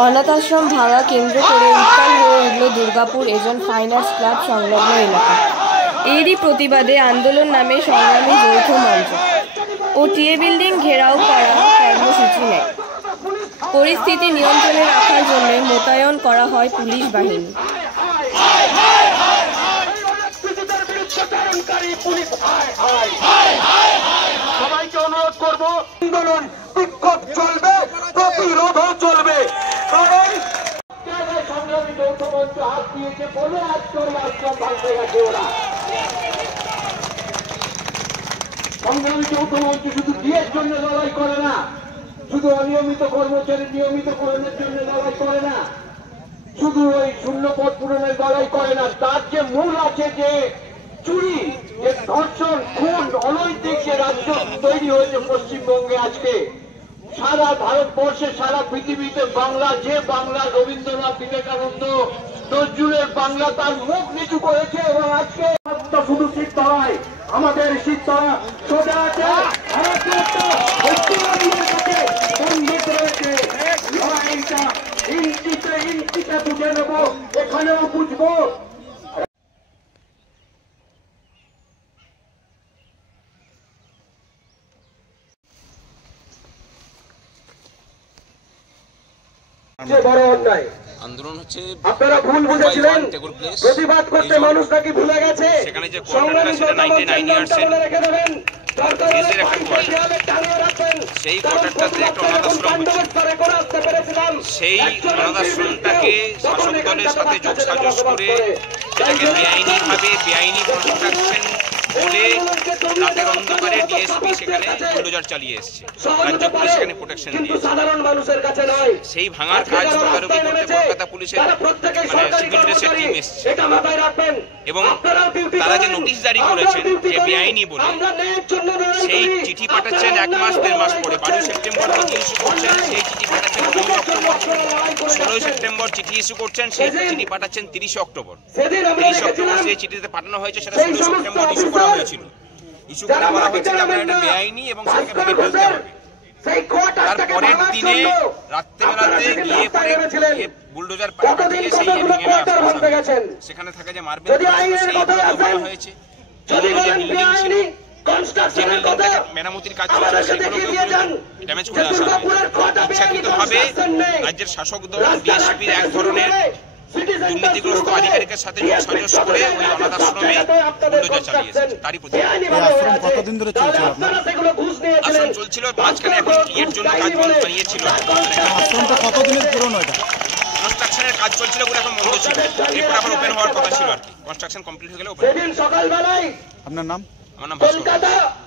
অনাথ আশ্রম ভাঙা কেন্দ্র করে উত্তাল হয়ে উঠল Durgapur agent fine arts club সংলগ্ন এলাকা। এরই প্রতিবাদে আন্দোলন নামে সংগ্রামী যৌথ মঞ্চ ও টিএ বিল্ডিং ঘেরাও করা কর্মসূচি নেয়। পরিস্থিতি নিয়ন্ত্রণে রাখার জন্য মোতায়েন করা হয় পুলিশ বাহিনী। সবাইকে অনুরোধ করবো, আন্দোলন বিক্ষোভ চলবে, প্রতিরোধও চলবে। কারণ সংগ্রামী যৌথ মঞ্চ হাত দিয়েছে বলে আজকে আশ্রম ভাঙতে গেছে ওরা। সংগ্রামী যৌথ মঞ্চ শুধু বিয়ের জন্য লড়াই করে না, শুধু অনিয়মিত কর্মচারী নিয়মিতকরণের জন্য লড়াই করে না, শুধু ওই শূন্য পদ পূরণের লড়াই করে না, তার যে মূল আছে, যে চুরি, যে ধর্ষণ, খুন, অনৈতিক যে রাজ্য তৈরি হয়েছে পশ্চিমবঙ্গে আজকে, সারা ভারতবর্ষে সারা পৃথিবীতে বাংলা, যে বাংলা রবীন্দ্রনাথ বিবেকানন্দ নজরুলের বাংলা, তার মুখ নিচু করেছে। এবং আজকে শুধু শীততলায় আমাদের শীততলা সোজা আছে, পণ্ডিত রয়েছে, লড়াইটা ইঞ্চিতে ইঞ্চিতে বুঝে নেব, এখানেও বুঝবো। আন্দোলন হচ্ছে আপনারা ভুল বুঝেছিলেন, প্রতিবাদ করতে মানুষ নাকি ভুলে গেছে। সেখানে যে কোয়ার্টারটা ছিল 99 ইয়ার্সের সেই কোয়ার্টারটাতে একটা অনাথ আশ্রম হচ্ছে। সেই অনাথ আশ্রমটাকে শাসক দলের সাথে যোগসাজশ করে এটাকে বেআইনি কনস্ট্রাকশন বলে রাতের অন্ধকারে ডিএসপি সেখানে বুলডোজার চালিয়ে এসছে, রাজ্য পুলিশ সেখানে প্রোটেকশন দিয়েছে। সেই ভাঙার কাজ তদারকি করতে কলকাতা পুলিশের সিভিল ড্রেসের টিম এসছে এবং তারা যে নোটিশ জারি করেছেন যে বেআইনি বলে, সেই চিঠি পাঠাচ্ছেন 1 মাস 1.5 মাস পরে। 12 সেপ্টেম্বর চিঠি ইস্যু করছেন, সেই চিঠি পাঠাচ্ছেন 15 অক্টোবর। 16 সেপ্টেম্বর চিঠি ইস্যু করছেন, সেই চিঠি পাঠাচ্ছেন 30 অক্টোবর। 30 অক্টোবর সেই চিঠিতে পাঠানো হয়েছে, সেটা 16 সেপ্টেম্বর ইস্যু করা হয়েছিল। ইস্যু করে বলা হয়েছে যে আমরা এটা বেআইনি এবং সেটাকে ভেঙে ফেলতে হবে। তারপরের দিনে রাত্রেবেলাতে গিয়ে পরে বুলডোজার পাঠিয়ে সেই ভেঙে আসতে, সেখানে থাকে যে মার্বেল সেই হয়েছে, যে বিল্ডিং ছিল, যে বিল্ডিংটাকে মেরামতির কাজ চলছে, সেগুলোকে ড্যামেজ করে আসা হয়েছে। ইচ্ছাকৃতভাবে রাজ্যের শাসক দল ডিএসপির এক ধরনের দুর্নীতিগ্রস্ত আধিকারিকের সাথে যোগসাজশ করে ওই অনাথ আশ্রমে বুলডোজার চালিয়েছে। তারই প্রতিবাদ। আশ্রম কতদিন ধরে চলছিল আপনার? আশ্রম চলছিল, মাঝখানে এখন এর জন্য কাজ বন্ধ বানিয়েছিল। আশ্রমটা কতদিনের পুরনো? এটা কনস্ট্রাকশনের কাজ চলছিল বলে এখন বন্ধ ছিল, এরপর আবার ওপেন হওয়ার কথা ছিল আর কি। কনস্ট্রাকশন কমপ্লিট হয়ে গেলে ওপেন। আপনার নাম? আমার নাম ভাস্কর।